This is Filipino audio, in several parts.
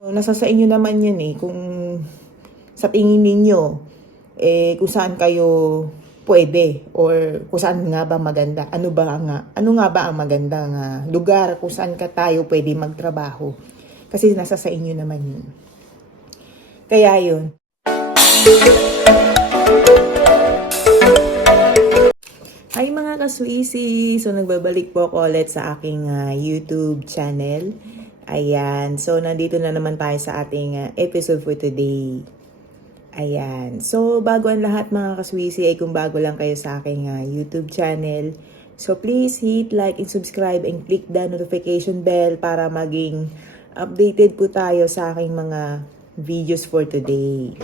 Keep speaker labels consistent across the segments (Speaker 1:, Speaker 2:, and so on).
Speaker 1: Nasa sa inyo naman yan eh, kung sa tingin ninyo, eh, kung saan kayo pwede or kung saan nga ba maganda. Ano ba nga, ano nga ba ang magandang ah, lugar kung saan ka tayo pwede magtrabaho. Kasi nasa sa inyo naman yun. Kaya yun. Hi mga kaswisi! So nagbabalik po ako ulit sa aking ah, YouTube channel. Ayan. So nandito na naman tayo sa ating ah, episode for today. Ayan. So bago ang lahat mga kaswisi ay kung bago lang kayo sa aking ah, YouTube channel. So please hit like and subscribe and click the notification bell para maging updated po tayo sa aking mga videos for today.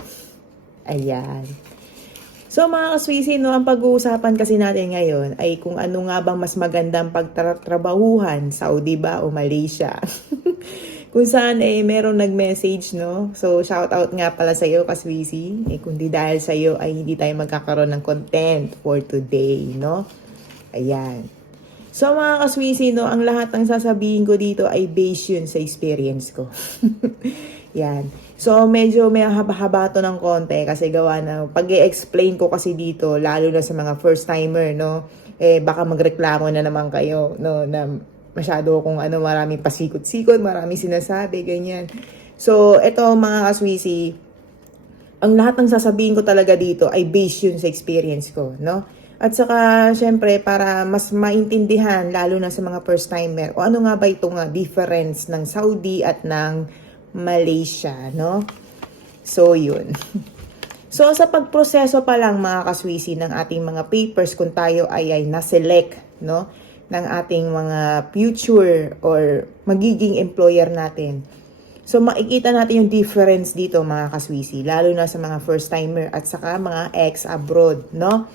Speaker 1: Ayan. So mga kaswisi, no, ang pag-uusapan kasi natin ngayon ay kung ano nga bang mas magandang pagtrabahuhan, Saudi ba o Malaysia. kung saan eh meron nag-message, no? So shout out nga pala sa iyo kaswisi. Eh kung di dahil sa iyo ay hindi tayo magkakaroon ng content for today, no? Ayan. So mga kaswisi, no, ang lahat ng sasabihin ko dito ay based yun sa experience ko. Yan. So, medyo may haba-haba to ng konti kasi gawa na pag explain ko kasi dito, lalo na sa mga first timer, no, eh baka magreklamo na naman kayo, no, na masyado kung ano, maraming pasikot-sikot, maraming sinasabi, ganyan. So, ito mga kaswisi, ang lahat ng sasabihin ko talaga dito ay based yun sa experience ko, no? At saka, syempre, para mas maintindihan, lalo na sa mga first timer, o ano nga ba itong uh, difference ng Saudi at ng Malaysia, no? So, yun. So, sa pagproseso pa lang mga kaswisi ng ating mga papers kung tayo ay, ay na-select, no? ng ating mga future or magiging employer natin. So, makikita natin yung difference dito mga kaswisi, lalo na sa mga first timer at saka mga ex-abroad, no?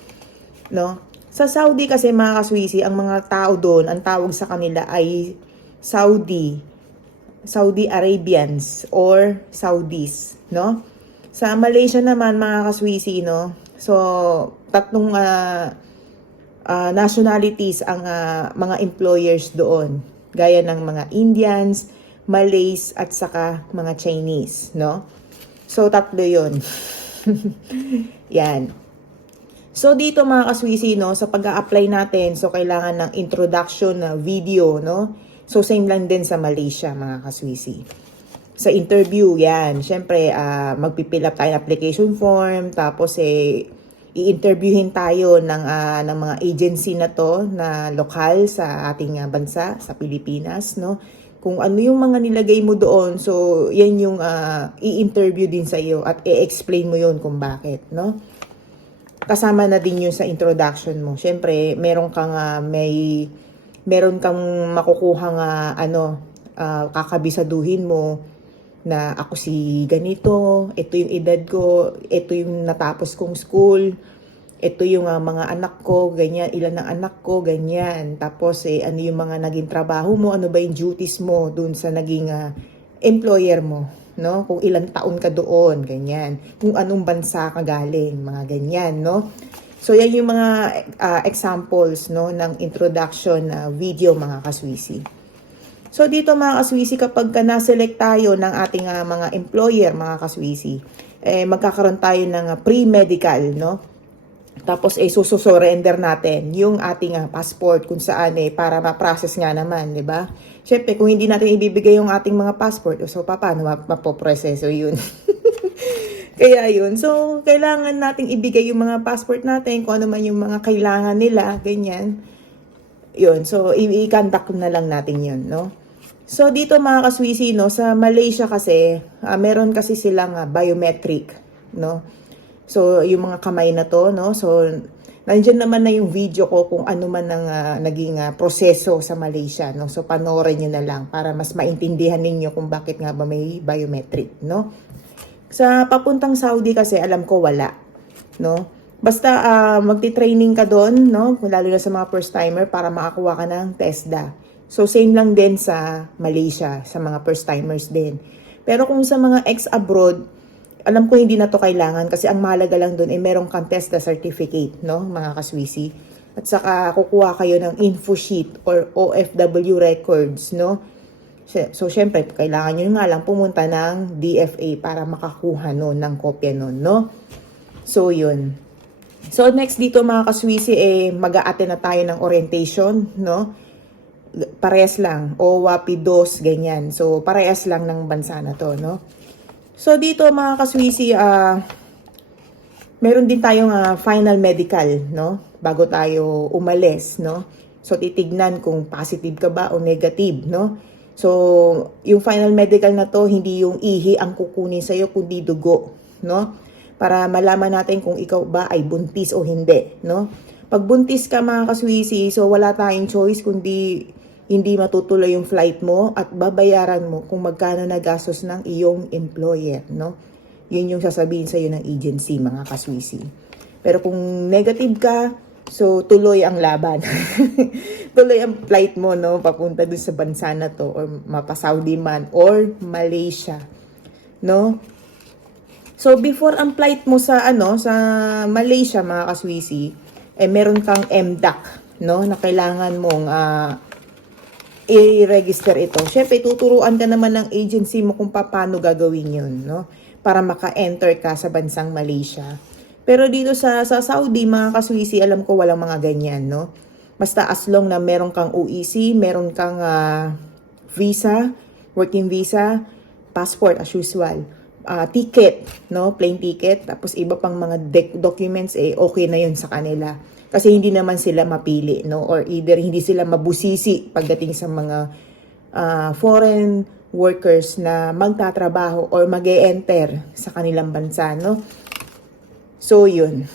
Speaker 1: No? Sa Saudi kasi mga kaswisi, ang mga tao doon, ang tawag sa kanila ay Saudi Saudi Arabians or Saudis, no? Sa Malaysia naman, mga kaswisi, no? So, tatlong uh, uh, nationalities ang uh, mga employers doon. Gaya ng mga Indians, Malays, at saka mga Chinese, no? So, tatlo yon Yan. So, dito mga kaswisi, no? Sa pag apply natin, so kailangan ng introduction na video, no? So, same lang din sa Malaysia, mga kaswisi. Sa interview, yan. Siyempre, uh, magpipill up tayo ng application form. Tapos, eh, i-interviewin tayo ng, uh, ng mga agency na to na lokal sa ating uh, bansa, sa Pilipinas, no? Kung ano yung mga nilagay mo doon, so yan yung uh, i-interview din sa iyo at i-explain mo yon kung bakit, no? Kasama na din yun sa introduction mo. Siyempre, meron kang uh, may meron kang makukuha nga ano, uh, kakabisaduhin mo na ako si ganito, ito yung edad ko, ito yung natapos kong school, ito yung uh, mga anak ko, ganyan, ilan ng anak ko, ganyan. Tapos eh, ano yung mga naging trabaho mo, ano ba yung duties mo dun sa naging uh, employer mo, no? Kung ilang taon ka doon, ganyan. Kung anong bansa ka galing, mga ganyan, no? So yan yung mga uh, examples no ng introduction na uh, video mga kaswisi. So dito mga kaswisi kapag ka na-select tayo ng ating uh, mga employer mga kaswisi, eh magkakaroon tayo ng uh, pre-medical no. Tapos eh susurrender natin yung ating uh, passport kung saan eh para ma-process nga naman, 'di ba? Syempre kung hindi natin ibibigay yung ating mga passport, so paano mapoproseso yun? Kaya yun. So, kailangan nating ibigay yung mga passport natin, kung ano man yung mga kailangan nila, ganyan. Yun. So, i-contact na lang natin yun, no? So, dito mga kaswisi, no, sa Malaysia kasi, uh, meron kasi silang uh, biometric, no? So, yung mga kamay na to, no? So, nandiyan naman na yung video ko kung ano man ang uh, naging uh, proseso sa Malaysia, no? So, panoorin nyo na lang para mas maintindihan ninyo kung bakit nga ba may biometric, no? Sa papuntang Saudi kasi alam ko wala, no? Basta uh, magti-training ka doon, no? Lalo na sa mga first timer para makakuha ka ng TESDA. So same lang din sa Malaysia, sa mga first timers din. Pero kung sa mga ex-abroad, alam ko hindi na to kailangan kasi ang mahalaga lang doon ay merong kang TESDA certificate, no? Mga kaswisi. At saka kukuha kayo ng info sheet or OFW records, no? So, syempre, kailangan nyo nga lang pumunta ng DFA para makakuha nun ng kopya nun, no? So, yun. So, next dito mga kaswisi, eh, mag a na tayo ng orientation, no? Parehas lang. OWA, PIDOS, ganyan. So, parehas lang ng bansa na to, no? So, dito mga kaswisi, ah, meron din tayong ah, final medical, no? Bago tayo umalis, no? So, titignan kung positive ka ba o negative, no? So, yung final medical na to, hindi yung ihi ang kukunin sa'yo, kundi dugo, no? Para malaman natin kung ikaw ba ay buntis o hindi, no? Pag buntis ka mga kaswisi, so wala tayong choice kundi hindi matutuloy yung flight mo at babayaran mo kung magkano na gastos ng iyong employer, no? Yun yung sasabihin sa'yo ng agency, mga kaswisi. Pero kung negative ka, so tuloy ang laban. tuloy ang flight mo, no? Papunta dun sa bansa na to, or mapa-Saudi man, or Malaysia, no? So, before ang flight mo sa, ano, sa Malaysia, mga kaswisi, eh, meron kang MDAC, no? Na kailangan mong, ah, i-register ito. Siyempre, tuturuan ka naman ng agency mo kung paano gagawin yun, no? Para maka-enter ka sa bansang Malaysia. Pero dito sa, sa Saudi, mga kaswisi, alam ko walang mga ganyan, no? Basta as long na meron kang UEC, meron kang ah, visa, working visa, passport as usual, ah, ticket, no? Plain ticket, tapos iba pang mga documents, eh, okay na yun sa kanila. Kasi hindi naman sila mapili, no? Or either hindi sila mabusisi pagdating sa mga ah, foreign workers na magtatrabaho or mag enter sa kanilang bansa, no? So, yun.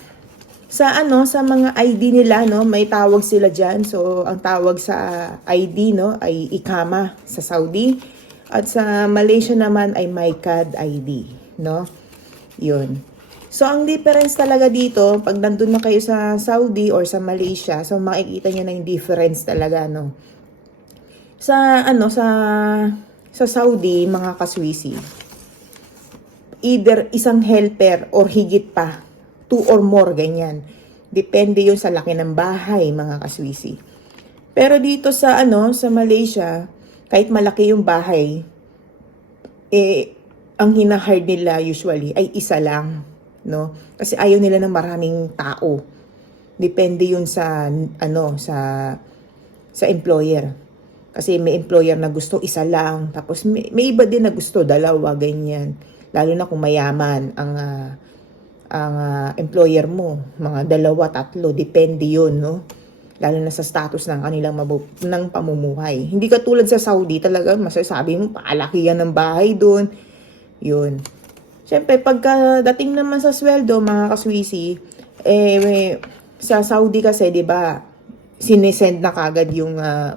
Speaker 1: Sa ano, sa mga ID nila, no, may tawag sila dyan. So, ang tawag sa ID, no, ay Ikama sa Saudi. At sa Malaysia naman ay MyCAD ID, no? Yun. So, ang difference talaga dito, pag nandun na kayo sa Saudi or sa Malaysia, so makikita nyo na yung difference talaga, no? Sa, ano, sa, sa Saudi, mga kaswisi, either isang helper or higit pa, two or more, ganyan. Depende yun sa laki ng bahay, mga kaswisi. Pero dito sa, ano, sa Malaysia, kahit malaki yung bahay, eh, ang hinahard nila usually ay isa lang, no? Kasi ayaw nila ng maraming tao. Depende yun sa, ano, sa, sa employer. Kasi may employer na gusto isa lang, tapos may, may iba din na gusto dalawa, ganyan. Lalo na kung mayaman ang, ah, ang ah, employer mo, mga dalawa, tatlo, depende yun, no? Lalo na sa status ng kanilang mabu- ng pamumuhay. Hindi katulad sa Saudi, talaga masasabi mo, paalakihan ng bahay doon. Yun. Siyempre, pagka dating naman sa sweldo, mga kaswisi, eh, may- sa Saudi kasi, di ba, sinesend na kagad yung, ah,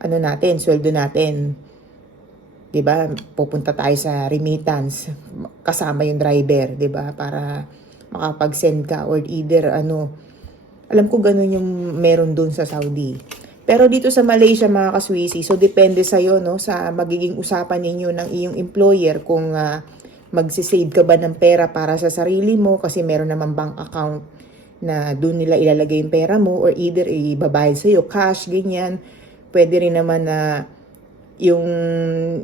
Speaker 1: ano natin, sweldo natin. 'Di ba? Pupunta tayo sa remittance kasama yung driver, 'di ba? Para makapag-send ka or either ano alam ko ganun yung meron doon sa Saudi. Pero dito sa Malaysia mga kaswisi, so depende sa iyo no sa magiging usapan ninyo ng iyong employer kung uh, magsisave ka ba ng pera para sa sarili mo kasi meron naman bank account na doon nila ilalagay yung pera mo or either ibabayad sa iyo cash ganyan. Pwede rin naman na yung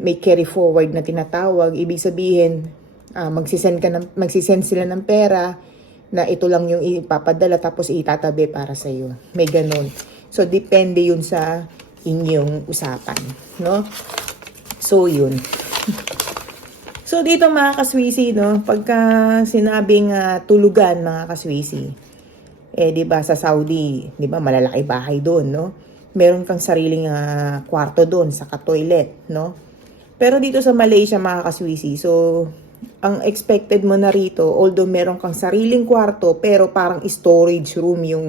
Speaker 1: may carry forward na tinatawag, ibig sabihin, ah, magsisend, ka ng, magsisend sila ng pera na ito lang yung ipapadala tapos itatabi para sa iyo. May ganun. So, depende yun sa inyong usapan. No? So, yun. so, dito mga kaswisi, no? Pagka sinabing ah, tulugan, mga kaswisi, eh, di ba, sa Saudi, di ba, malalaki bahay doon, no? Meron kang sariling ah, kwarto doon, sa toilet, no? Pero dito sa Malaysia, mga kaswisi, so, ang expected mo na rito, although meron kang sariling kwarto, pero parang storage room yung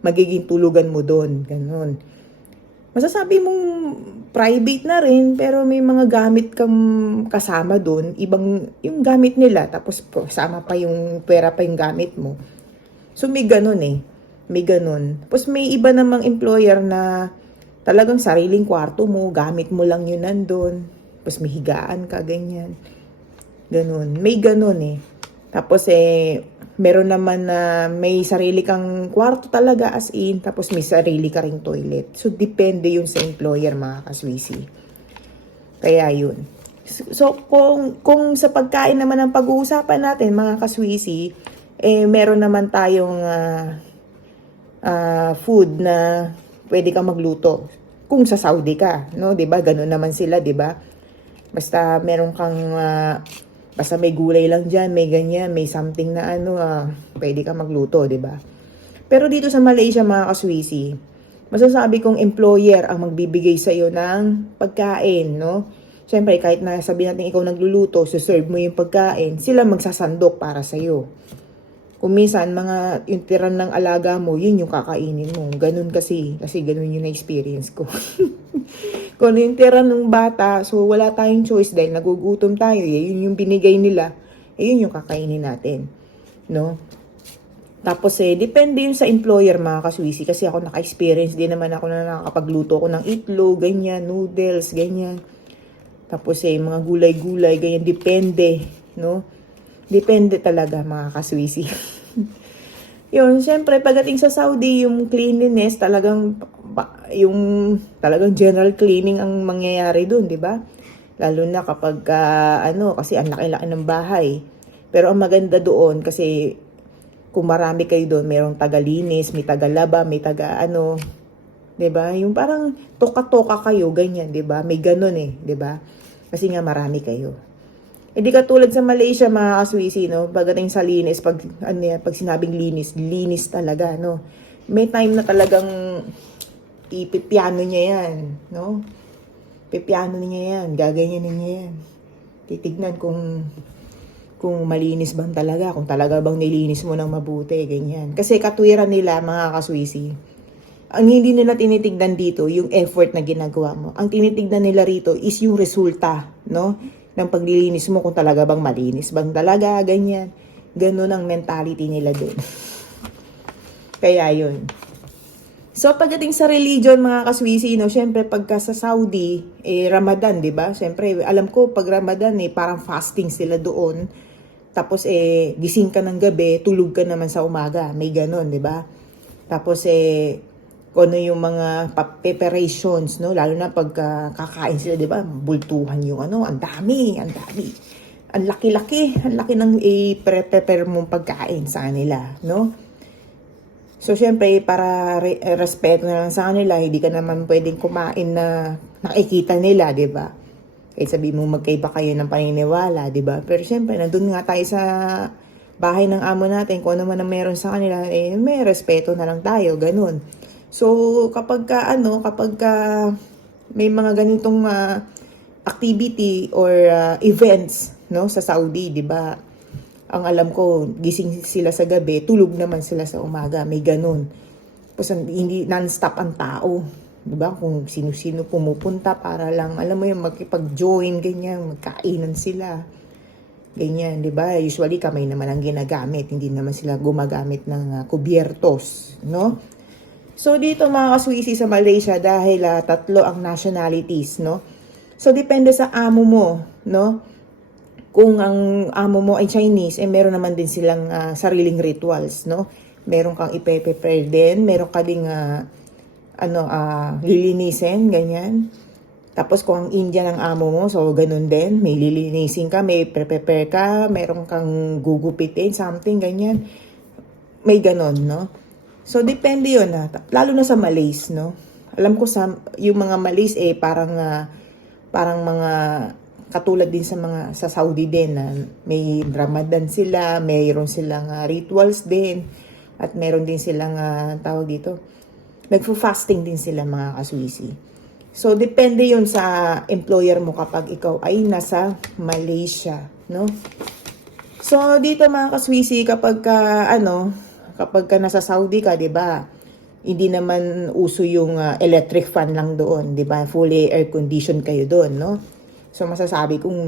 Speaker 1: magiging tulugan mo doon, ganun. Masasabi mong private na rin, pero may mga gamit kang kasama doon, ibang, yung gamit nila, tapos kasama pa yung pera pa yung gamit mo. So, may ganun eh may ganun. Tapos may iba namang employer na talagang sariling kwarto mo, gamit mo lang yun nandun. Tapos may higaan ka, ganyan. Ganun. May ganun eh. Tapos eh, meron naman na may sarili kang kwarto talaga as in, tapos may sarili ka ring toilet. So, depende yun sa employer, mga kaswisi. Kaya yun. So, kung, kung sa pagkain naman ang pag-uusapan natin, mga kaswisi, eh, meron naman tayong ah, ah, food na pwede kang magluto. Kung sa Saudi ka, no? 'Di ba? Ganun naman sila, 'di ba? Basta meron kang ah, basta may gulay lang diyan, may ganyan, may something na ano, ah, pwede kang magluto, 'di ba? Pero dito sa Malaysia, mga kaswisi, masasabi kong employer ang magbibigay sa iyo ng pagkain, no? Siyempre, kahit na sabi natin ikaw nagluluto, serve mo yung pagkain, sila magsasandok para sa iyo. Kung minsan, mga yung tiran ng alaga mo, yun yung kakainin mo. Ganun kasi. Kasi ganun yung na-experience ko. Kung ano yung tira ng bata, so wala tayong choice dahil nagugutom tayo. Eh, yun yung binigay nila. Eh, yun yung kakainin natin. No? Tapos eh, depende yun sa employer mga kaswisi. Kasi ako naka-experience din naman ako na nakakapagluto ako ng itlog, ganyan, noodles, ganyan. Tapos eh, mga gulay-gulay, ganyan, depende, no? Depende talaga mga kaswisi. yun, syempre, pagdating sa Saudi, yung cleanliness, talagang, yung, talagang general cleaning ang mangyayari dun, di ba? Lalo na kapag, ah, ano, kasi ang laki-laki ng bahay. Pero ang maganda doon, kasi, kung marami kayo doon, merong tagalinis, may tagalaba, may taga, ano, 'di ba? Yung parang toka-toka kayo, ganyan, 'di ba? May ganun eh, 'di ba? Kasi nga marami kayo. Hindi katulad sa Malaysia mga kaswisi, no? Pagdating sa linis, pag ano yan, pag sinabing linis, linis talaga, no? May time na talagang ipipiano niya yan, no? Pipiano niya yan, gaganyanin niya yan. Titignan kung kung malinis bang talaga, kung talaga bang nilinis mo ng mabuti, ganyan. Kasi katwiran nila, mga kaswisi, ang hindi nila tinitignan dito, yung effort na ginagawa mo. Ang tinitignan nila rito is yung resulta, no? Ng paglilinis mo kung talaga bang malinis bang talaga, ganyan. Ganun ang mentality nila doon. Kaya yun. So, pagdating sa religion, mga kaswisi, no, syempre, pagka sa Saudi, eh, Ramadan, di ba? Syempre, alam ko, pag Ramadan, eh, parang fasting sila doon. Tapos, eh, gising ka ng gabi, tulog ka naman sa umaga. May ganon, di ba? Tapos, eh, kung ano yung mga pa- preparations, no? Lalo na pag ah, kakain sila, di ba? Bultuhan yung ano, ang dami, ang dami. Ang laki-laki, ang laki ng i-prepare mong pagkain sa kanila, no? So, syempre, para re- respeto na lang sa kanila, hindi ka naman pwedeng kumain na nakikita nila, di ba? Kahit sabi mo magkaiba kayo ng paniniwala, di ba? Pero syempre, nandun nga tayo sa bahay ng amo natin, kung ano man ang meron sa kanila, eh, may respeto na lang tayo, ganun. So, kapag ka, ano, kapag ka may mga ganitong ah, activity or ah, events, no, sa Saudi, di ba? Ang alam ko, gising sila sa gabi, tulog naman sila sa umaga, may ganun. Tapos hindi non-stop ang tao. 'Di ba? Kung sino-sino pumupunta para lang, alam mo yung makipag-join, ganyan, magkainan sila. Ganyan, 'di ba? Usually kamay naman ang ginagamit, hindi naman sila gumagamit ng ah, kubyertos, no? So dito mga kaswisi sa Malaysia dahil ah, tatlo ang nationalities, no? So depende sa amo mo, no? Kung ang amo mo ay Chinese, eh meron naman din silang ah, sariling rituals, no? Meron kang ipe-prepare din, meron ka ding ah, ano, ah, lilinisin, ganyan. Tapos kung ang Indian ang amo mo, so ganun din, may lilinisin ka, may prepare ka, meron kang gugupitin, something, ganyan. May ganun, no? So, depende yun, ha? lalo na sa Malays, no? Alam ko sa, yung mga Malays, eh, parang, ah, parang mga, katulad din sa mga, sa Saudi din, na may Ramadan sila, mayroon silang ah, rituals din, at meron din silang, ah, tawag dito, nagfo-fasting din sila mga kaswisi. So, depende yun sa employer mo kapag ikaw ay nasa Malaysia, no? So, dito mga kaswisi, kapag ka, ano, kapag ka nasa Saudi ka, di ba, hindi naman uso yung ah, electric fan lang doon, di ba? Fully air condition kayo doon, no? So, masasabi kong,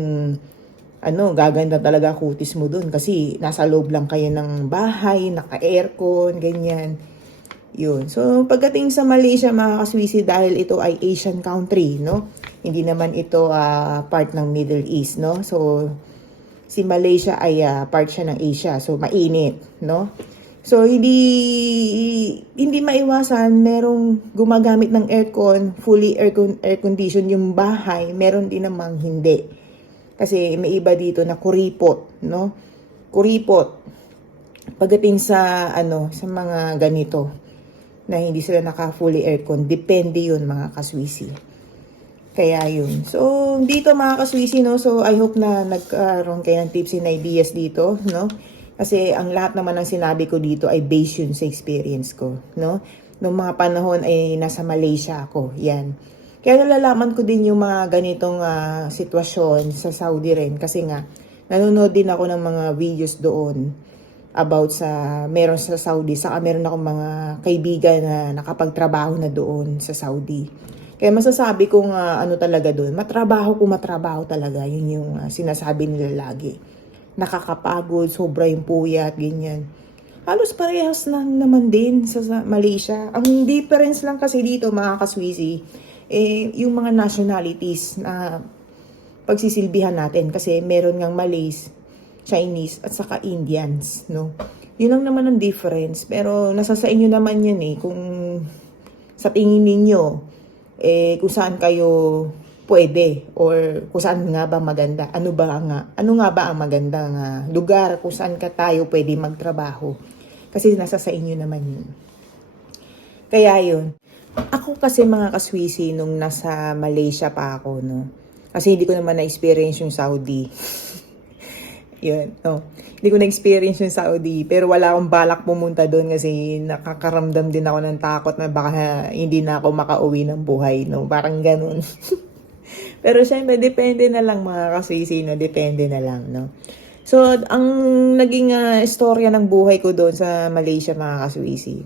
Speaker 1: ano, gaganda talaga kutis mo doon kasi nasa loob lang kayo ng bahay, naka-aircon, ganyan. Yun. So, pagdating sa Malaysia, mga kaswisi, dahil ito ay Asian country, no? Hindi naman ito ah, part ng Middle East, no? So, si Malaysia ay ah, part siya ng Asia. So, mainit, no? So, hindi, hindi maiwasan, merong gumagamit ng aircon, fully air, air condition yung bahay, meron din namang hindi. Kasi may iba dito na kuripot, no? Kuripot. Pagdating sa, ano, sa mga ganito, na hindi sila naka fully aircon, depende yun mga kaswisi. Kaya yun. So, dito mga kaswisi, no? So, I hope na nagkaroon kayo ng tips and ideas dito, no? Kasi ang lahat naman ng sinabi ko dito ay based yun sa experience ko, no? Noong mga panahon ay nasa Malaysia ako, yan. Kaya nalalaman ko din yung mga ganitong ah, sitwasyon sa Saudi rin kasi nga nanonood din ako ng mga videos doon about sa meron sa Saudi saka meron akong mga kaibigan na nakapagtrabaho na doon sa Saudi. Kaya masasabi kong ah, ano talaga doon, matrabaho kung matrabaho talaga, yun yung ah, sinasabi nila lagi nakakapagod, sobra yung puyat, ganyan. Halos parehas lang naman din sa, sa Malaysia. Ang difference lang kasi dito, mga kaswisi, eh, yung mga nationalities na pagsisilbihan natin. Kasi meron ngang Malays, Chinese, at saka Indians, no? Yun lang naman ang difference. Pero nasa sa inyo naman yun eh, kung sa tingin ninyo, eh, kung saan kayo pwede or kung saan nga ba maganda. Ano ba nga? Ano nga ba ang magandang lugar kung saan ka tayo pwede magtrabaho? Kasi nasa sa inyo naman yun. Kaya yun. Ako kasi mga kaswisi nung nasa Malaysia pa ako, no? Kasi hindi ko naman na-experience yung Saudi. yun, no. Hindi ko na-experience yung Saudi, pero wala akong balak pumunta doon kasi nakakaramdam din ako ng takot na baka hindi na ako makauwi ng buhay, no. Parang ganun. Pero syempre, depende na lang mga kasisi, no? Depende na lang, no? So, ang naging ah, istorya ng buhay ko doon sa Malaysia, mga kaswisi.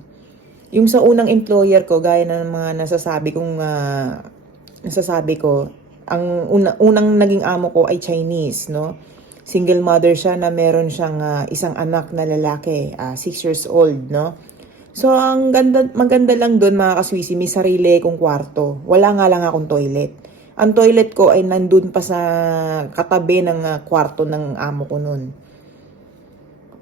Speaker 1: Yung sa unang employer ko, gaya ng mga nasasabi kong, ah, nasasabi ko, ang una, unang naging amo ko ay Chinese, no? Single mother siya na meron siyang ah, isang anak na lalaki, 6 years old, no? So, ang ganda, maganda lang doon mga kaswisi, may sarili kong kwarto. Wala nga lang akong toilet. Ang toilet ko ay nandun pa sa katabi ng ah, kwarto ng amo ko noon.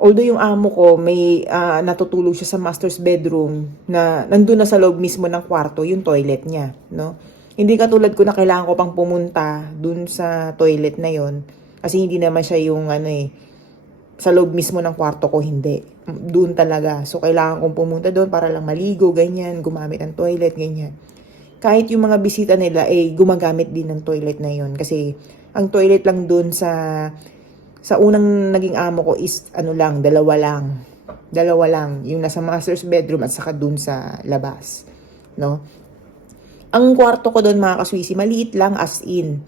Speaker 1: Although yung amo ko may ah, natutulog siya sa master's bedroom na nandun na sa loob mismo ng kwarto yung toilet niya, no? Hindi katulad ko na kailangan ko pang pumunta dun sa toilet na yon kasi hindi naman siya yung ano eh sa loob mismo ng kwarto ko hindi. Doon talaga. So kailangan kong pumunta doon para lang maligo, ganyan, gumamit ng toilet, ganyan kahit yung mga bisita nila eh gumagamit din ng toilet na yun. Kasi ang toilet lang doon sa sa unang naging amo ko is ano lang dalawa lang. Dalawa lang. Yung nasa master's bedroom at saka doon sa labas no? Ang kwarto ko doon mga kaswisi maliit lang as in.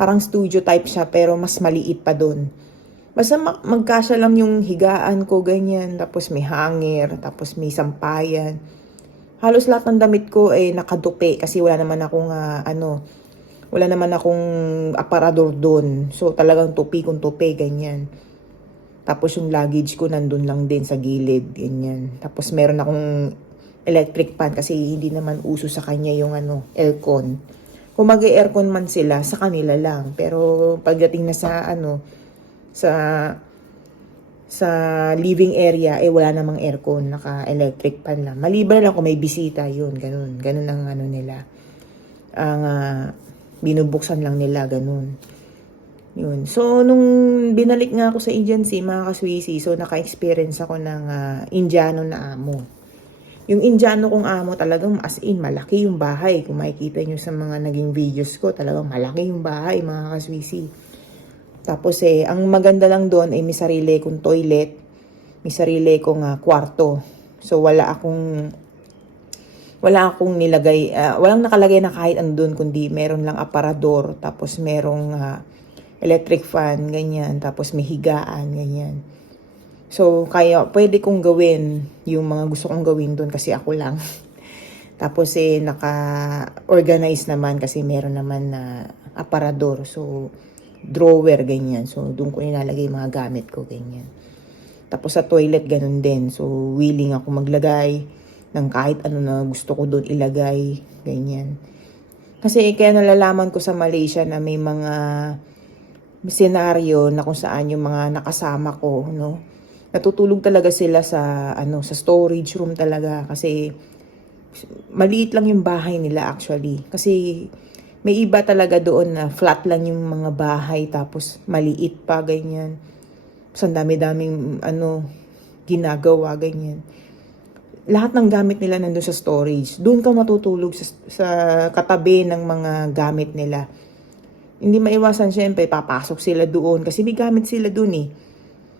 Speaker 1: Parang studio type siya pero mas maliit pa doon basta mag- magkasya lang yung higaan ko ganyan. Tapos may hanger tapos may sampayan halos lahat ng damit ko ay eh, nakadupe kasi wala naman akong uh, ano, wala naman akong aparador doon. So talagang tupi kung tupi, ganyan. Tapos yung luggage ko nandun lang din sa gilid, ganyan. Tapos meron akong electric fan kasi hindi naman uso sa kanya yung ano, aircon. Kung mag-aircon man sila, sa kanila lang. Pero pagdating na sa ano, sa sa living area, eh wala namang aircon, naka-electric fan lang. Maliban lang kung may bisita, yun, ganun. Ganun ang ano nila. Ang uh, binubuksan lang nila, ganun. Yun. So, nung binalik nga ako sa agency, mga kaswisi, so naka-experience ako ng uh, Indiano na amo. Yung Indiano kong amo talagang as in, malaki yung bahay. Kung makikita nyo sa mga naging videos ko, talagang malaki yung bahay, mga kaswisi. Tapos eh, ang maganda lang doon ay may sarili kong toilet, may sarili kong uh, kwarto. So wala akong wala akong nilagay, uh, walang nakalagay na kahit andun, kundi meron lang aparador, tapos merong uh, electric fan, ganyan, tapos may higaan, ganyan. So, kaya pwede kong gawin yung mga gusto kong gawin doon kasi ako lang. tapos eh, naka-organize naman kasi meron naman na aparador. So, drawer, ganyan. So, doon ko nilalagay mga gamit ko, ganyan. Tapos sa toilet, ganun din. So, willing ako maglagay ng kahit ano na gusto ko doon ilagay, ganyan. Kasi kaya nalalaman ko sa Malaysia na may mga senaryo na kung saan yung mga nakasama ko, no? natutulog talaga sila sa ano sa storage room talaga kasi maliit lang yung bahay nila actually. Kasi may iba talaga doon na flat lang yung mga bahay tapos maliit pa ganyan. So, ang dami-daming ano ginagawa ganyan. Lahat ng gamit nila nandun sa storage. Doon ka matutulog sa, sa katabi ng mga gamit nila. Hindi maiwasan syempre, papasok sila doon kasi may gamit sila doon eh.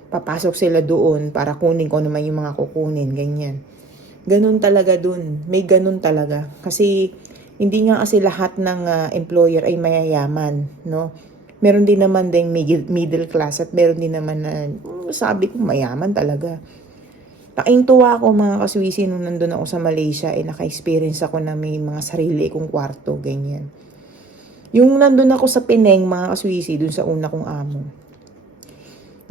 Speaker 1: Papasok sila doon para kunin ko naman yung mga kukunin, ganyan. Ganun talaga doon. May ganun talaga. Kasi hindi nga kasi lahat ng ah, employer ay mayayaman, no? Meron din naman ding middle, class at meron din naman na mm, sabi ko mayaman talaga. Taking tuwa ako mga kaswisi nung nandun ako sa Malaysia eh naka-experience ako na may mga sarili kong kwarto, ganyan. Yung nandun ako sa Penang mga kaswisi dun sa una kong amo.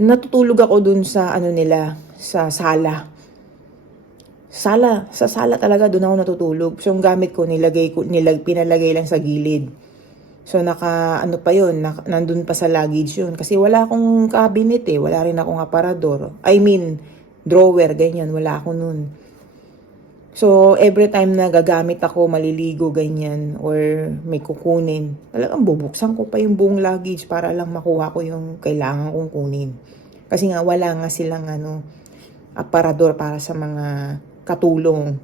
Speaker 1: Natutulog ako dun sa ano nila, sa sala sala, sa sala talaga doon ako natutulog. So, yung gamit ko, nilagay ko, nilag, pinalagay lang sa gilid. So, naka, ano pa yun, naka, nandun pa sa luggage yun. Kasi wala akong cabinet eh, wala rin akong aparador. I mean, drawer, ganyan, wala ako nun. So, every time na gagamit ako, maliligo, ganyan, or may kukunin, talagang bubuksan ko pa yung buong luggage para lang makuha ko yung kailangan kong kunin. Kasi nga, wala nga silang, ano, aparador para sa mga katulong.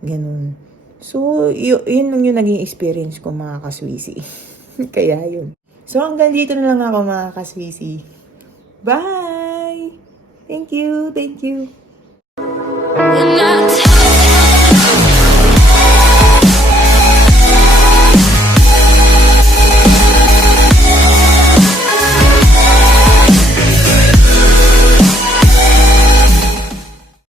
Speaker 1: Ganun. So, yun lang yung naging experience ko mga kaswisi. Kaya yun. So, hanggang dito na lang ako mga kaswisi. Bye! Thank you, thank you.